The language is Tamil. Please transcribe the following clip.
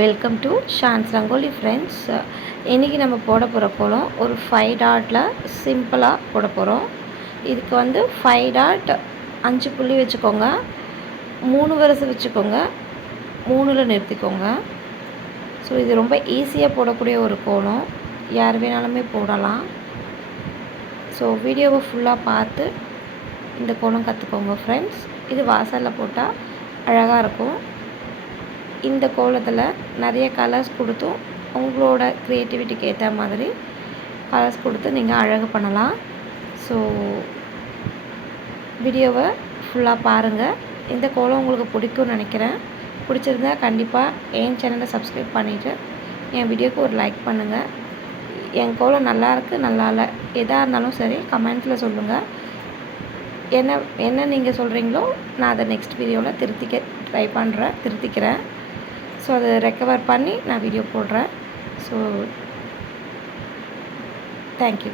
Welcome to Shan's rangoli friends இன்றைக்கி நம்ம போட போகிற கோலம் ஒரு ஃபைவ் டாட்டில் சிம்பிளாக போட போகிறோம் இதுக்கு வந்து ஃபைவ் டாட் அஞ்சு புள்ளி வச்சுக்கோங்க. மூணு வரிசை வச்சுக்கோங்க. மூணில் நிறுத்திக்கோங்க. ஸோ இது ரொம்ப ஈஸியாக போடக்கூடிய ஒரு கோலம். யார் வேணாலுமே போடலாம். ஸோ வீடியோவை ஃபுல்லாக பார்த்து இந்த கோலம் கற்றுக்கோங்க ஃப்ரெண்ட்ஸ் இது வாசலில் போட்டால் அழகாக இருக்கும். இந்த கோலத்தில் நிறைய கலர்ஸ் கொடுத்தும் உங்களோட க்ரியேட்டிவிட்டிக்கு ஏற்ற மாதிரி கலர்ஸ் கொடுத்து நீங்கள் அழகு பண்ணலாம். ஸோ வீடியோவை ஃபுல்லாக பாருங்கள் இந்த கோலம் உங்களுக்கு பிடிக்கும்னு நினைக்கிறேன். பிடிச்சிருந்தா கண்டிப்பாக என் சேனலை சப்ஸ்கிரைப் பண்ணிவிட்டு என் வீடியோக்கு ஒரு லைக் பண்ணுங்கள் என் கோலம் நல்லாயிருக்கு நல்லா இல்லை எதாக இருந்தாலும் சரி கமெண்ட்டில் சொல்லுங்கள் என்ன என்ன நீங்கள் சொல்கிறீங்களோ நான் அதை நெக்ஸ்ட் வீடியோவில் திருத்திக்க ட்ரை பண்ணுறேன் திருத்திக்கிறேன். ஸோ அதை ரெக்கவர் பண்ணி நான் வீடியோ போடுறேன். So thank you